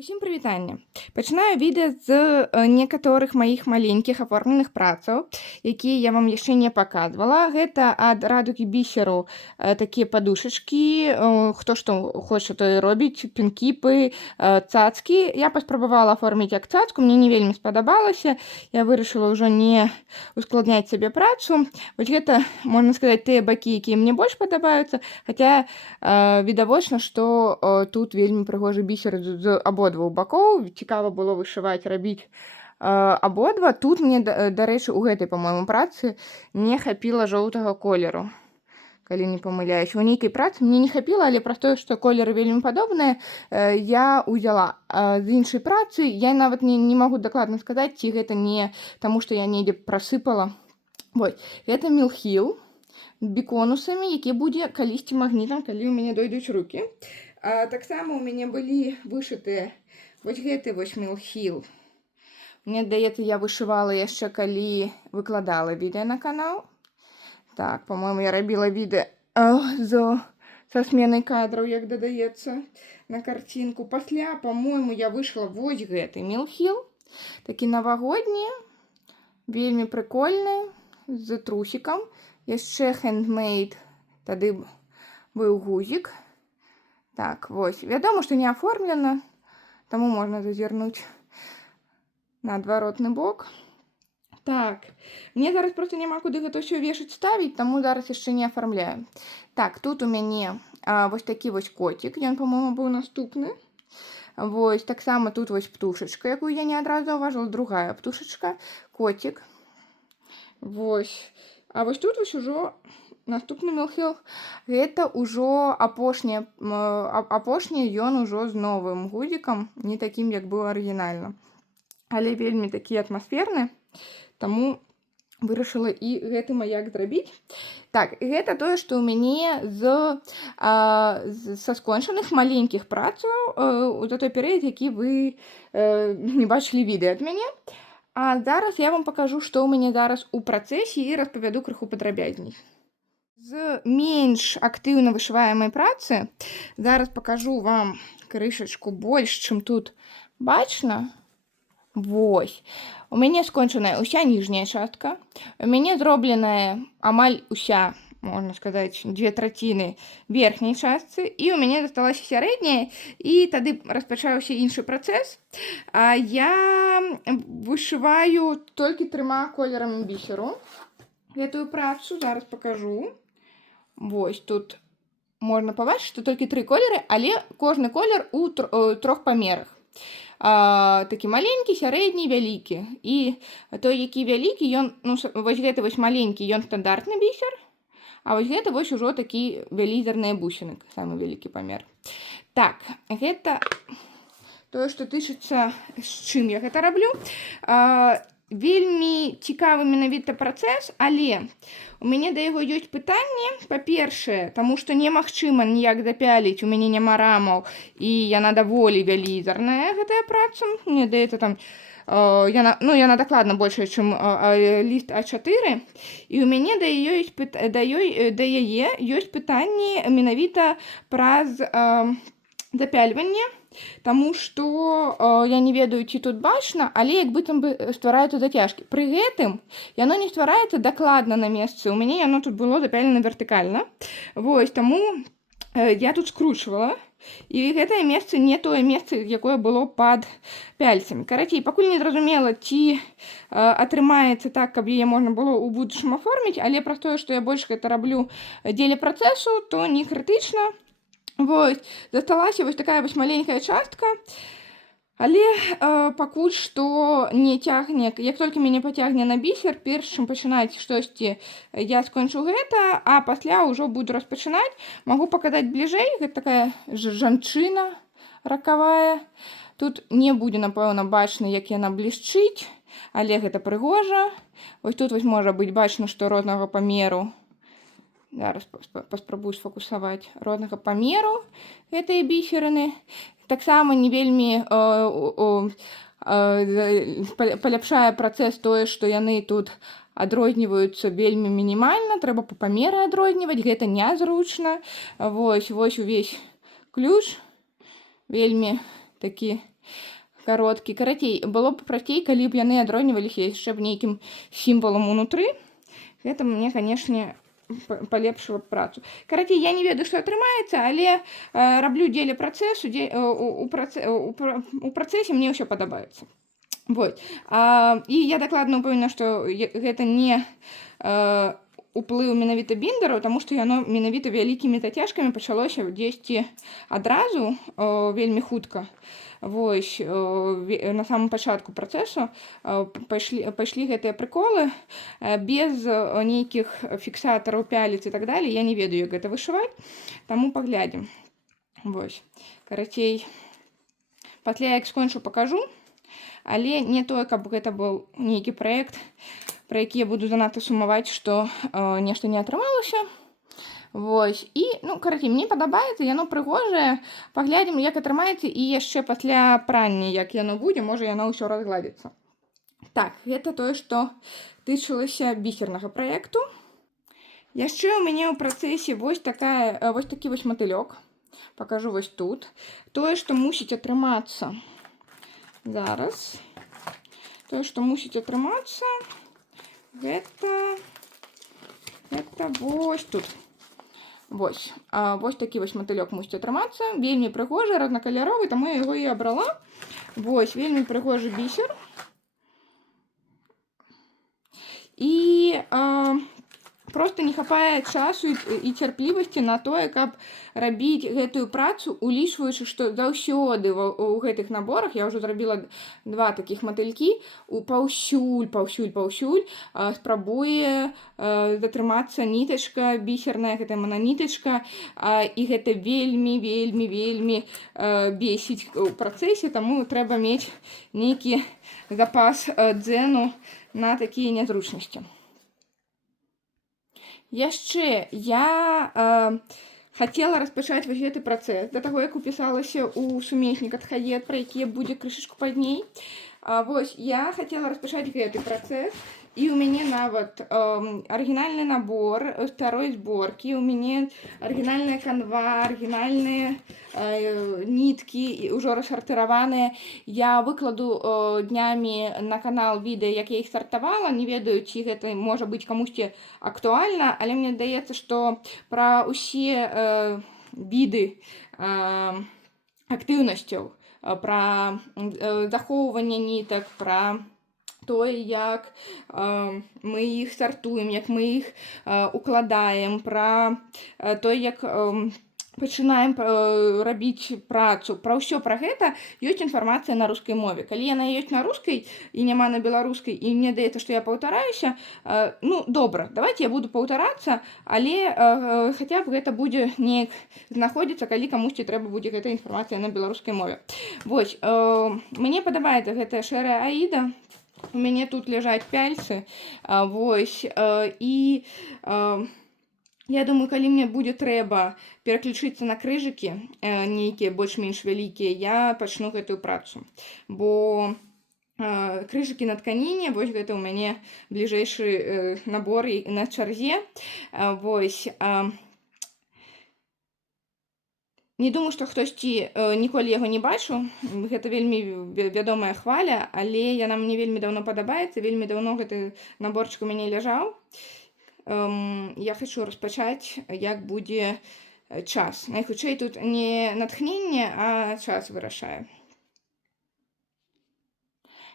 Усім прывітанне. Пачынаю відэа з некаторых маіх маленькіх аформленых працаў, якія я вам яшчэ не паказвала. Гэта ад радугі бісеру такія падушачкі. Хто што хоча, той робіць, пінкіпы, цацкі. Я паспрабавала аформіць як цацку, мне не вельмі спадабалася. Я вырашыла ўжо не ускладняць сабе працу. Вось гэта, можна сказаць, тыя бакі, якія мне больш падабаюцца. Хаця відавочна, што тут вельмі прыгожы бісер з абодвух бакоў. Цікава было вышываць, рабіць абодва. Тут мне, дарэчы, у гэтай, па-мойму, працы не хапіла жоўтага колеру, калі не памыляюсь. У нейкай працы мне не хапіла, але праз тое, што колеры вельмі падобныя, я ўзяла. З іншай працы я нават не магу дакладна сказаць, ці гэта не таму, што я недзе прасыпала. Вось, гэта Mill Hill з біконусамі, які будзе калісьці магнітам, калі ў мяне дойдуць рукі. Таксама у мяне былі вышытыя вось гэты вось Mill Hill. Мне здаецца, я вышывала яшчэ, калі выкладала відэа на канал. Так, па-мойму, я рабіла відэа са сменай кадраў, як дадаецца на карцінку. Пасля, па-мойму, я вышла вось гэты Mill Hill. Такі навагодні, вельмі прыкольны, з трусікам. Яшчэ handmade, тады быў гузік. Так, вось. Вядома, што не аформлена, таму можна зазірнуць на адваротны бок. Так, мне зараз проста няма куды гэта ўсё вешаць ставіць, таму зараз яшчэ не афармляю. Так, тут у мяне вось такі вось коцік, ён, па-мойму, быў наступны. Вось, таксама тут вось птушачка, якую я не адразу заўважыла, другая птушачка, коцік. Вось. А вось тут вось ужо наступны Mill Hill. Гэта ўжо апошні, ён ужо з новым гузікам, не такім, як быў арыгінальна. Але вельмі такі атмасферны, таму вырашыла і гэты маяк зрабіць. Так, гэта тое, што ў мяне са скончаных маленькіх працаў за той перыяд, які вы не бачылі відэа ад мяне. А зараз я вам пакажу, што ў мяне зараз у працэсе, і распавяду крыху падрабязней. З менш актыўна вышываемай працы зараз пакажу вам крышачку больш, чым тут бачна. Вось. У мяне скончаная ўся ніжняя частка. У мяне зробленая амаль уся, можна сказаць, 2/3 верхняй частцы. І у мяне засталася сярэдняя, і тады распачаўся іншы працэс. Я вышываю толькі 3 колерамі бісеру. Гэтую працу зараз пакажу. Вось, тут можна пабачыць, што толькі 3 колеры, але кожны колер у 3 памерах. Такі маленькі, сярэдні, вялікі. І той, які вялікі, ён, вось гэты вось маленькі, ён стандартны бісер, а вось гэта вось ужо такі вялізерныя бусіны, самы вялікі памер. Так, гэта тое, што тычыцца, з чым я гэта раблю. Вельмі цікавы менавіта працэс, але у мяне да яго ёсць пытанне. Па-першае, таму што немагчыма ніяк запяліць, у мяне няма рамаў, і яна даволі вялізарная, гэтая праца. Мне здаецца, там яна дакладна большая, чым ліст А4. І у мяне да яе ёсць пытанні менавіта праз запяльванне. Таму што я не ведаю, ці тут бачна, але як быццам бы ствараюцца зацяжкі. Пры гэтым яно не ствараецца дакладна на месцы. У мяне яно тут было запялена вертыкальна. Вось, таму я тут скручвала. І гэтае месца не тое месца, якое было пад пяльцамі. Карацей, пакуль не зразумела, ці атрымаецца так, каб яе можна было ў будучым аформіць, але праз тое, што я больш гэта раблю дзеля працэсу, то не крытычна. Вось, засталася вось такая вось маленькая частка, але пакуль што не цягне, як толькі мяне пацягне на бісер, перш чым пачынаць штосьці, я скончу гэта, а пасля ўжо буду распачынаць. Магу паказаць бліжэй, гэта такая жанчына ракавая. Тут не будзе, напэўна, бачна, як яна блішчыць, але гэта прыгожа. Вось тут вось можа быць бачна, што рознага памеру. Зараз паспрабую сфокусаваць, рознага памеру гэтыя бісерыны. Таксама не вельмі паляпшае працэс тое, што яны тут адрозніваюцца вельмі мінімальна, трэба па памеры адрозніваць, гэта нязручна. Вось увесь ключ вельмі такі кароткі. Карацей, было б прасцей, калі б яны адрозніваліся яшчэ б нейкім сімвалам унутры. Гэта мне, канешне, палепшыла б працу. Карацей, я не ведаю, што атрымаецца, але раблю дзеля працэсу, у працэсе мне ўсё падабаецца. Вот. І я дакладна ўпэўнена, што гэта не уплыў менавіта біндераў, таму што яно менавіта вялікімі зацяжкамі пачалося дзесьці адразу, вельмі хутка. Вось, на самом пачатку працэсу пайшлі гэтыя прыколы без нейкіх фіксатараў, пяліц і так далее. Я не ведаю, як гэта вышываць, таму паглядзім. Вось, карацей, пасля як скончу, пакажу, але не тое, каб гэта быў нейкі праект, пра які я буду занадта сумаваць, што нешта не атрымалася. Вось, і, карацей, мне падабаецца, яно прыгожае, паглядзім, як атрымаецца, і яшчэ пасля прання, як яно будзе, можа яно ўсё разгладзіцца. Так, гэта тое, што тычылася бісернага праекту. Яшчэ ў мяне ў працэсе вось такі вось матылёк. Пакажу вось тут. Тое, што мусіць атрымацца зараз. Тое, што мусіць атрымацца, гэта вось тут. Вось такі вось матылёк мусіць атрымацца. Вельмі прыгожы, разнакаляровы, таму я яго і абрала. Вось, вельмі прыгожы бісер. І проста не хапае часу і цярплівасці на тое, каб рабіць гэтую працу, улічваючы, што заўсёды ў гэтых наборах, я ўжо зрабіла 2 такіх матылькі, паўсюль спрабуе затрымацца нітачка бісерная, гэта мананітачка, і гэта вельмі бесіць у працэсе, таму трэба мець нейкі запас дзену на такія нязручнасці. Яшчэ я хацела распачаць вось гэты працэс да таго, як упісалася ў сумеснік ад Хаед, пра які будзе крышачку пазней. Вось, я хацела распачаць гэты працэс, і ў мяне нават арыгінальны набор старой зборкі, у мяне арыгінальная канва, арыгінальныя ніткі, ўжо рассартыраваныя. Я выкладу днямі на канал відэа, як я іх сартавала. Не ведаю, ці гэта можа быць камусьці актуальна, але мне здаецца, што пра ўсе віды актыўнасцяў, пра захоўванне нітак, пра тое, як мы іх сартуем, як мы іх укладаем, пра тое, як пачынаем рабіць працу. Пра ўсё пра гэта ёсць інфармацыя на рускай мове. Калі яна ёсць на рускай і няма на беларускай, і мне здаецца, што я паўтараюся, добра, давайте я буду паўтарацца, але хаця б гэта будзе неяк знаходзіцца, калі камусьці трэба будзе гэта інфармацыя на беларускай мове. Вось, мне падабаецца гэтая шэрая аіда. У мяне тут ляжаць пяльцы, вось, і я думаю, калі мне будзе трэба пераключыцца на крыжыкі, нейкія больш-менш вялікія, я пачну гэтую працу. Бо крыжыкі на тканіне, вось гэта ў мяне бліжэйшы набор на чарзе. Вось, не думаю, што хтосьці ніколі яго не бачыў. Гэта вельмі вядомая хваля, але яна мне вельмі даўно падабаецца, вельмі даўно гэты наборчык у мяне ляжаў. Я хачу распачаць, як будзе час. Найхутчэй тут не натхненне, а час вырашае.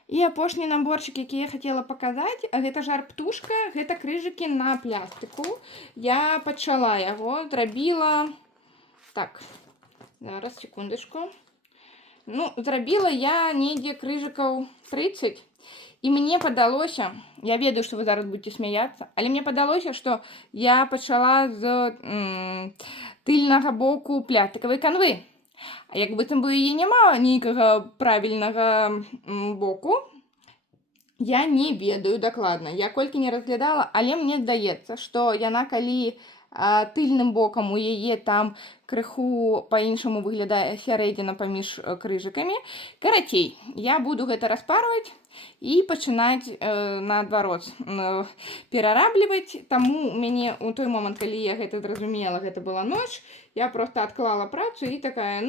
І апошні наборчык, які я хацела паказаць, гэта жар-птушка, гэта крыжыкі на плястыку. Я пачала яго, зрабіла... Так, зараз, секундачку. Зрабіла я недзе крыжыкаў 30. І мне падалося, я ведаю, што вы зараз будзеце смяяцца, але мне падалося, што я пачала з тыльнага боку плястыкавай канвы. Як быццам бы яе няма нейкага правільнага боку. Я не ведаю дакладна, я колькі не разглядала, але мне здаецца, што яна калі тыльным бокам у яе там крыху па-іншаму выглядае сярэдзіна паміж крыжыкамі. Карацей, я буду гэта распарваць і пачынаць наадварот перарабліваць. Таму мяне ў той момант, калі я гэта зразумела, гэта была ноч, я проста адклала працу і такая,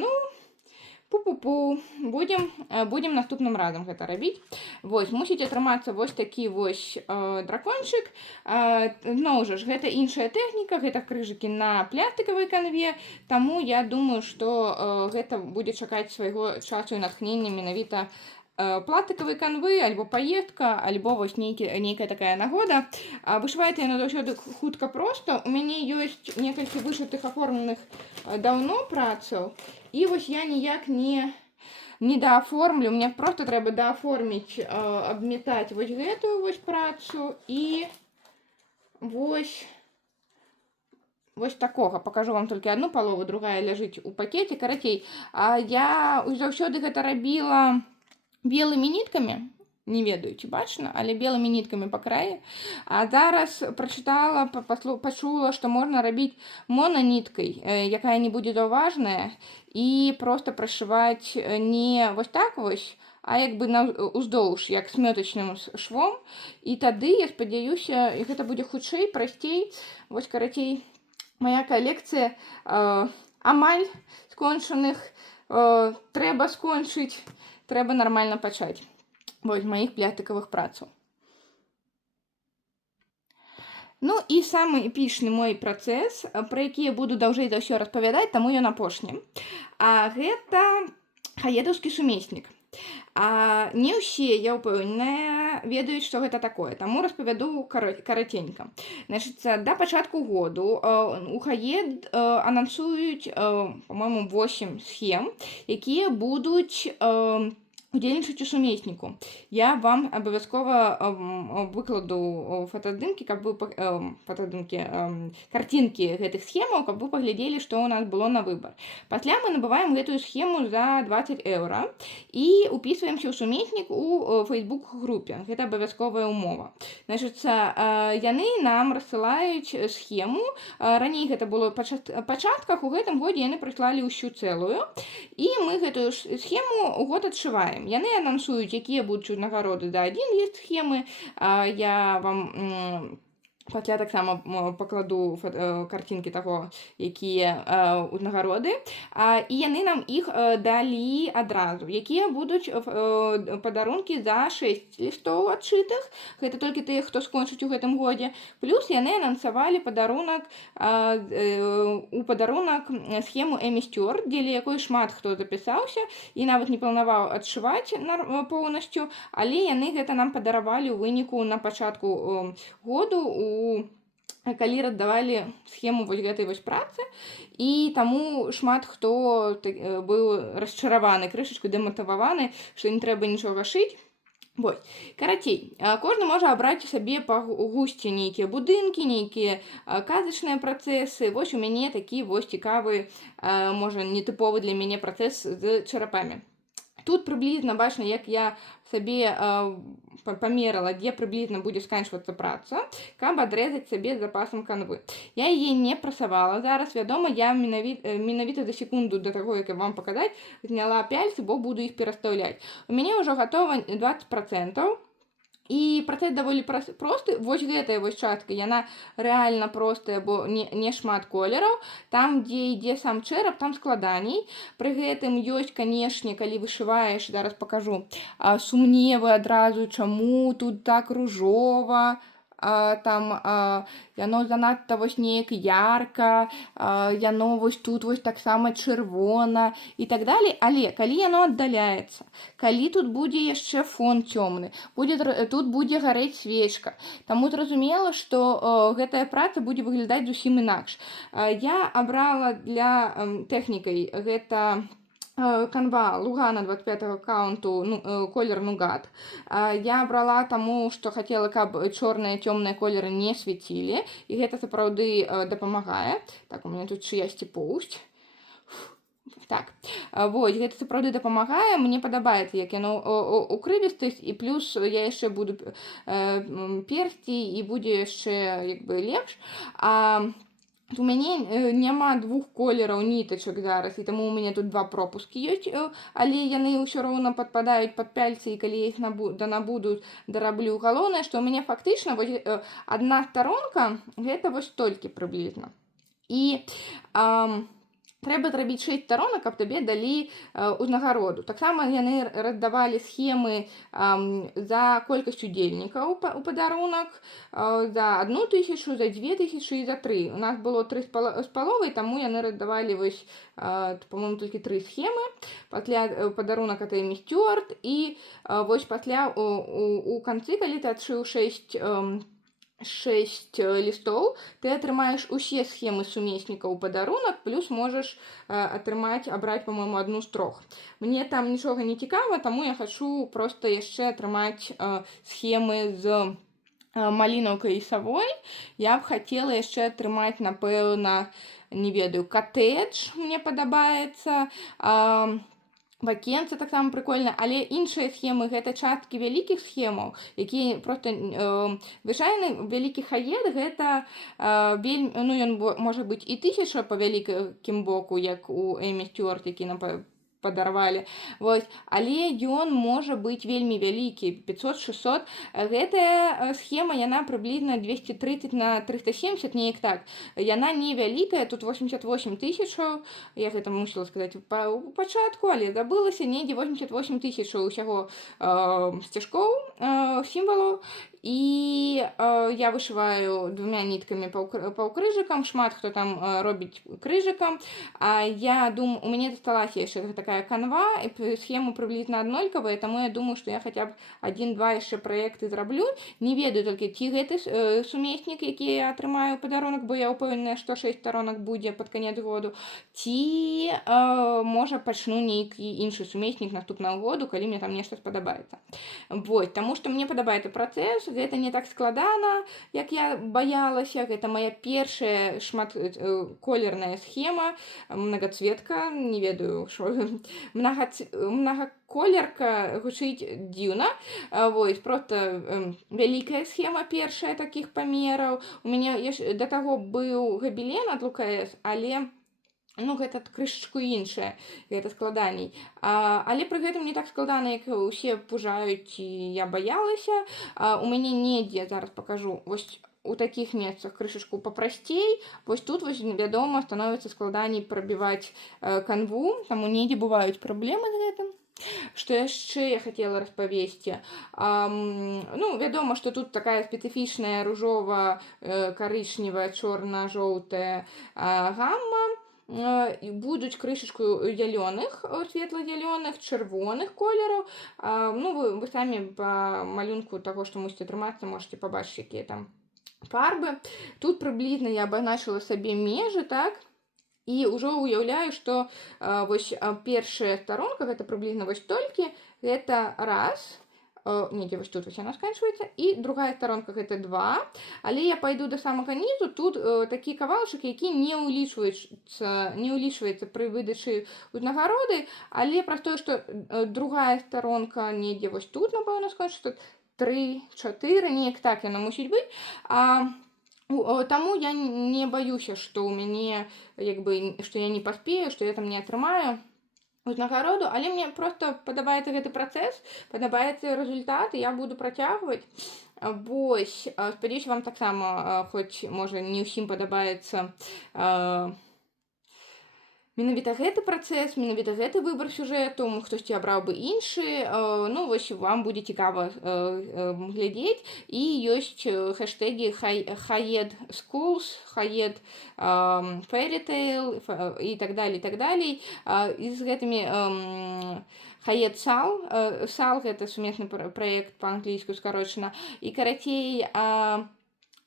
Пу-пу-пу. Будем наступным разам гэта рабіць. Вось, мусіць атрымацца вось такі вось дракончык. Зноў жа ж, гэта іншая тэхніка, гэта крыжыкі на пластыкавай канве, таму я думаю, што гэта будзе чакаць свайго часу і натхнення менавіта пластыкавай канвы, альбо паездка, альбо вось нейкая такая нагода. Вышываецца яна заўсёды хутка проста. У мяне ёсць некалькі вышытых аформленых даўно працаў, і вось я ніяк не дааформлю, мне просто трэба дааформіць, абметаць вось гэтую вось працу і вось такога. Пакажу вам толькі адну палову, другая ляжыць у пакеце. Карацей, я заўсёды гэта рабіла белымі ніткамі, не ведаю, ці бачна, але белымі ніткамі па краі. А зараз прачытала, пачула, што можна рабіць монаніткай, якая не будзе заўважная, і проста прашываць не вось так вось, а як бы уздоўж, як смётачным швом. І тады, я спадзяюся, гэта будзе хутчэй, прасцей. Вось, карацей, моя калекцыя амаль скончаных, трэба скончыць, трэба нармальна пачаць. Вось, маіх пластыкавых працаў. Ну і самы эпічны мой працэс, пра які я буду даўжэй за ўсё распавядаць, таму ён апошні. Гэта хаедаўскі сумеснік. Не ўсе, я ўпэўненая, ведаюць, што гэта такое, таму распавяду караценька. Значыць, да пачатку году у хаед анансуюць, па-мойму, 8 схем, якія будуць удзельнічаць у сумесніку. Я вам абавязкова выкладу фотаздымкі, карцінкі гэтых схемаў, каб вы паглядзелі, што ў нас было на выбар. Пасля мы набываем гэтую схему за 20 еўра і упісваемся ў сумеснік у Facebook-групе. Гэта абавязковая умова. Значыць, яны нам рассылаюць схему. Раней гэта было ў пачатках, у гэтым годзе яны прыслалі ўсю цэлую, і мы гэтую схему ў год адшываем. Яны анансуюць, якія будуць узнагароды за адзін ліст схемы. Я вам пасля таксама пакладу карцінкі таго, якія ўзнагароды. І яны нам іх далі адразу, якія будуць падарункі за 6 лістоў адшытых. Гэта толькі тыя, хто скончыць у гэтым годзе. Плюс яны анансавалі у падарунак схему Эмі Стюарт, дзеля якой шмат хто запісаўся і нават не планаваў адшываць поўнасцю, але яны гэта нам падаравалі ў выніку на пачатку году, калі раздавалі схему вось гэтай вось працы, і таму шмат хто быў расчараваны, крышачку дэматываваны, што не трэба нічога шыць. Вось. Карацей, кожны можа абраць сабе па гусце нейкія будынкі, нейкія казачныя працэсы. Вось у мяне такі вось цікавы, можа, нетыповы для мяне працэс з чарапамі. Тут прыблізна бачна, як я сабе памерала, дзе прыблізна будзе сканчвацца праца, каб адрэзаць сабе з запасам канвы. Я яе не прасавала зараз, вядома, я менавіта за секунду да таго, як вам паказаць, зняла пяльцы, бо буду іх перастаўляць. У мяне ўжо гатова 20%. І працэс даволі просты. Вось гэтая вось частка, яна рэальна простая, бо не шмат колераў. Там, дзе ідзе сам чэрап, там складаней. Пры гэтым ёсць, канешне, калі вышываеш, зараз пакажу, сумневы адразу, чаму тут так ружова, там яно занадта вось неяк ярка, яно вось тут вось таксама чырвона і так далей. Але калі яно аддаляецца, калі тут будзе яшчэ фон цёмны, тут будзе гарэць свечка, таму зразумела, што гэтая праца будзе выглядаць зусім інакш. Я абрала для тэхнікай гэта канва Лугана 25-го каунту, колер нугат. Я брала таму, што хацела, каб чорныя цёмныя колеры не свяцілі, і гэта сапраўды дапамагае. Так, у мяне тут чыясьці поўсць. Так, вось, гэта сапраўды дапамагае, мне падабаецца, як яно укрывістасць, і плюс я яшчэ буду персці, і будзе яшчэ як бы лепш. У мяне няма двух колераў нітачак зараз, і таму у мяне тут 2 пропускі ёсць, але яны ўсё роўна падпадаюць пад пяльцы, і калі я іх набуду, дараблю. Галоўнае, што ў мяне фактычна адна старонка, гэта вось толькі прыблізна. І трэба зрабіць 6 старонак, каб табе далі ўзнагароду. Таксама яны раздавалі схемы за колькасць удзельнікаў у падарунак, за 1000, за 2000 і за 3. У нас было 3 з паловай, таму яны раздавалі вось, па-моему, толькі 3 схемы. Пасля падарунак ад Эмі Сцюарт, і вось пасля у канцы, калі ты адшыў 6 лістоў, ты атрымаеш усе схемы сумеснікаў у падарунак, плюс можаш абраць, па-моему, адну з 3. Мне там нічога не цікава, таму я хачу проста яшчэ атрымаць схемы з малінаўкай і савой. Я б хацела яшчэ атрымаць, напэўна, не ведаю, катэдж мне падабаецца, вакенца таксама прикольна, але іншыя схемы гэта часткі вялікіх схемаў, якія проста звычайны вялікі хаед гэта вельмі, ну ён можа быць і 1000 па вялікім боку, як у Эмі Сцюарт, які нам падарвалі, вось, але ён можа быць вельмі вялікі, 500-600. Гэтая схема, яна прыблізна 230 на 370, неяк так. Яна не вялікая, тут 88 000, я гэта мусіла сказаць у пачатку, але забылася, недзе 88 000 усяго сцяжкоў, сімвалаў, і я вышываю 2 ніткамі паўкрыжыкам, шмат хто там робіць крыжыкам, я думаю, у мяне засталася яшчэ такая канва, і схемы прыблізна аднолькавыя, таму я думаю, што я хаця б 1-2 яшчэ праекты зраблю, не ведаю толькі, ці гэты сумеснік, які я атрымаю падарунак, бо я ўпэўненая, што 6 старонак будзе пад канец году, ці можа пачну нейкі іншы сумеснік наступнага году, калі мне там нешта спадабаецца. Вось, таму што мне падабаецца працэс, гэта не так складана, як я баялася, гэта моя першая шматколерная схема, многоцветка, не ведаю, што, многаколерка гучыць дзіўна, вось, проста вялікая схема першая такіх памераў. У мяне да таго быў габелен ад ЛКС, але ну, гэта крышачку іншае, гэта складаней. Але пры гэтым не так складана, як усе пужаюць, і я баялася. У мяне недзе, зараз пакажу, вось у такіх месцах крышачку папрасцей, вось тут, вось, вядома, становіцца складаней прабіваць канву, таму недзе бываюць праблемы з гэтым. Што яшчэ я хацела распавесці? Ну, вядома, што тут такая спецыфічная ружова-карычневая, чорна-жоўтая гамма. Будуць крышачку зялёных, светла-зялёных, чырвоных колераў. Ну, вы самі па малюнку таго, што мусіце атрымацца, можете пабачыць, якія там фарбы. Тут прыблізна я абазначыла сабе межы, так? І ўжо ўяўляю, што вось першая старонка, гэта прыблізна вось толькі, гэта раз, недзе вось тут вось яна сканчваецца, і другая старонка гэта 2, але я пайду да самага нізу, тут такі кавалачак, які не ўлічваецца пры выдачы ўзнагароды, але праз тое, што другая старонка недзе вось тут, напэўна, скончыцца, 3-4, неяк так яна мусіць быць, таму я не баюся, што ў мяне, як бы, што я не паспею, што я там не атрымаю узнагароду, але мне проста падабаецца гэты працэс, падабаецца результат, і я буду працягваць. Вось, спадзяюся, вам таксама, хоць, можа, не ўсім падабаецца менавіта гэты працэс, менавіта гэты выбар сюжэту, хтосьці абраў бы іншы, ну, вось, вам будзе цікава глядзець, і ёсць хэштэгі Хаед Schools, Хаед Fairy Tale і так далей, так далей, і з гэтымі Хаед Сал, Сал гэта сумесны праект па-англійску скарочана, і карацей,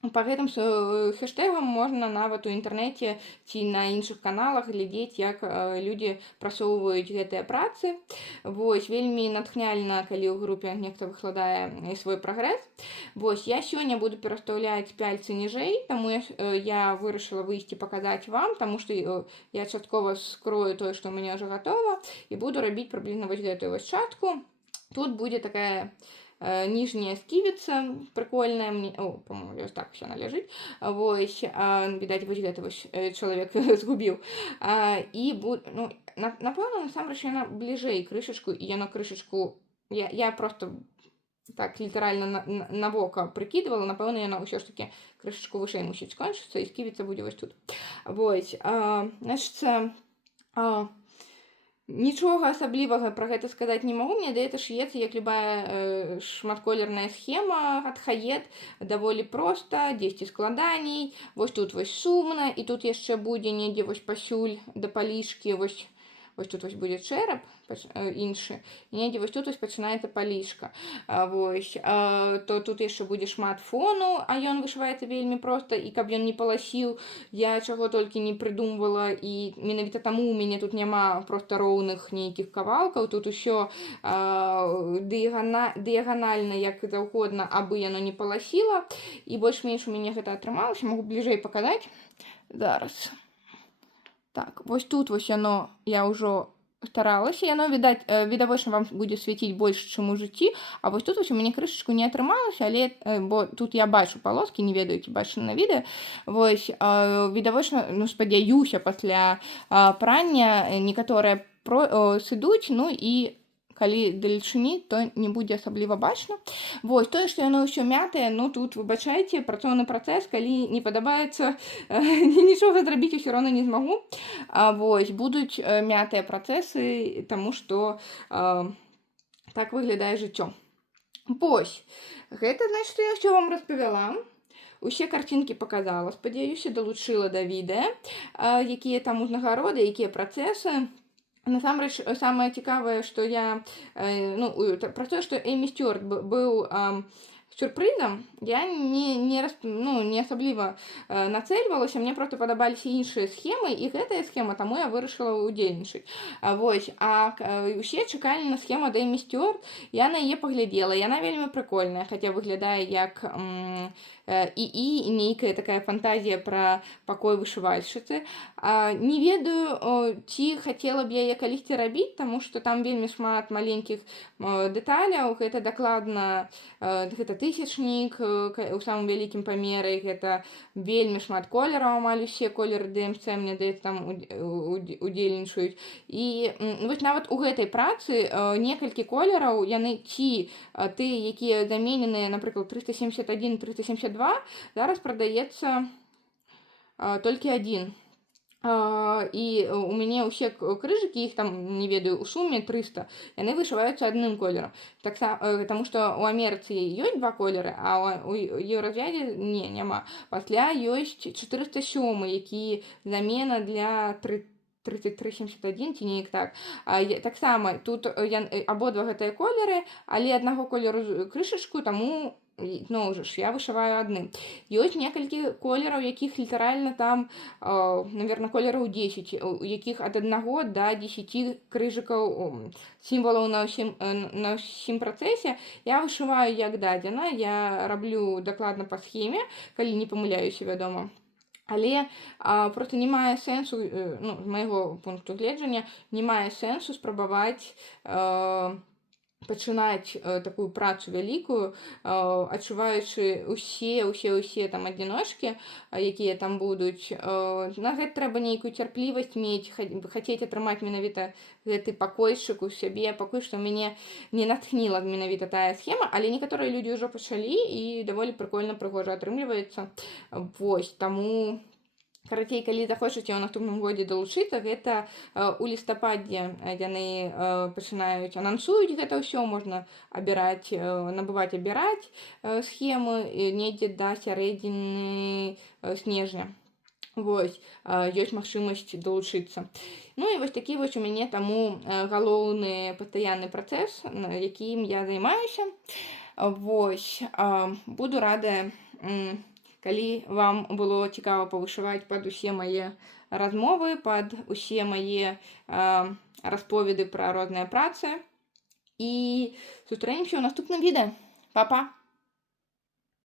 па гэтым хэштэгам можна нават у інтэрнэце ці на іншых каналах глядзець, як людзі прасоўваюць гэтыя працы. Вось, вельмі натхняльна, калі ў групе нехта выкладае свой прагрэс. Вось, я сёння буду перастаўляць пяльцы ніжэй, таму я вырашыла выйсці паказаць вам, таму што я часткова скрою тое, што ў мяне ўжо гатова, і буду рабіць прыблізна вось гэтую вось частку. Тут будзе такая ніжняя сківіца, прикольная, мне, по-моему, ось так все належить, вось, відаць, вось гэта вось чалавек згубіў, і, ну, напэўна, насамрэч, яна бліжэй крышачку, і яно крышачку, я просто так літаральна на вока прыкідвала, напэўна, яна ўсё ж такі крышачку вышэй мусіць скончыцца, і сківіца будзе вось тут. Вось, значыцца, Нічога асаблівага пра гэта сказаць не магу. Мне здаецца, шыецца як любая шматколерная схема ад Хает, даволі проста, дзесьці складаней. Вось тут вось сумна, і тут яшчэ будзе недзе вось пасюль да палішкі, вось тут вось будзе чэрап іншы, і недзе вось тут вось пачынаецца палішка. То тут яшчэ будзе шмат фону, а ён вышываецца вельмі проста, і каб ён не паласіў, я чаго толькі не прыдумвала, і менавіта таму у мяне тут няма проста роўных нейкіх кавалкаў, тут усё дыяганальна, як заўгодна, абы яно не паласіла, і больш-менш у мяне гэта атрымалася. Магу бліжэй паказаць зараз. Так, вось тут вось яно, я ўжо старалася, яно, відавочна, вам будзе свяціць больш, чым у жыцці, а вось тут вось у мяне крышачку не атрымалася, але, бо тут я бачу палоскі, не ведаю, ці бачу на відэа, вось, відавочна, спадзяюся, пасля прання некаторыя сыдуць, і калі далечыні, то не будзе асабліва бачна. Вось, тое, што яно ўсё мятае, тут, выбачайце, працоўны працэс, калі не падабаецца, нічога зрабіць усё роўна не змагу. Вось, будуць мятыя працэсы, таму што так выглядае жыццё. Вось, гэта, значыць, я ўсё вам распавяла. Усе карцінкі паказала, спадзяюся, далучыла да відэа, якія там узнагароды, якія працэсы. Насамрэч, самае цікавае, што я, пра тое, што Эймі Сцюарт быў сюрпрызам, я не асабліва нацэльвалася, мне проста падабаліся іншыя схемы, і гэтая схема, таму я вырашыла ўдзельнічаць. Вось, усе чакалі на схему Эймі Сцюарт, я на яе паглядзела, яна вельмі прыкольная, хаця выглядае як і нейкая такая фантазія пра пакой вышывальшчыцы. Не ведаю, ці хацела б яе калісьці рабіць, таму што там вельмі шмат маленькіх дэталяў, гэта дакладна, гэта тысячнік у самым вялікім памеры, гэта вельмі шмат колераў, амаль усе колеры DMC, мне здаецца, там удзельнічаюць. І вось нават у гэтай працы некалькі колераў, яны ці тыя, якія замененыя, напрыклад, 371, 372, зараз прадаецца толькі адзін. І у мяне ўсе крыжыкі, іх там, не ведаю, у суме 300, яны вышываюцца адным колерам. Таму што ў Амерыцы ёсць 2 колеры, а у еўразвядзе няма. Пасля ёсць 407, які замена для 3371, ці неяк так. Таксама тут абодва гэтыя колеры, але аднаго колеру крышачку, таму я вышываю адным. Ёсць некалькі колераў, якіх літаральна там, наверное, колераў 10, у якіх ад 1 да 10 крыжыкаў сімвалаў на ўсім працэсе. Я вышываю як дадзена, я раблю дакладна па схеме, калі не памыляюся, вядома. Але проста не мае сэнсу, з майго пункту гледжання, не мае сэнсу спрабаваць пачынаць такую працу вялікую, адчуваючы усе там адзіночкі, якія там будуць. На гэта трэба нейкую цярплівасць мець, хацець атрымаць менавіта гэты пакойчык у сябе, пакуль што мяне не натхніла менавіта тая схема, але некаторыя людзі ўжо пачалі, і даволі прыкольна, прыгожа атрымліваецца. Вось, таму, карацей, калі захочаце ў наступным годзе далучыцца, гэта у лістападзе яны пачынаюць, анансуюць гэта ўсё, можна набываць, абіраць схемы недзе да сярэдзіны снежня. Вось, ёсць магчымасць далучыцца. І вось такі вось у мяне таму галоўны пастаянны працэс, якім я займаюся. Вось, буду радая, калі вам было цікава павышываць пад усе мае размовы, пад усе мае расповеды пра розныя працы. І сустрэнемся ў наступным відэа. Па-па!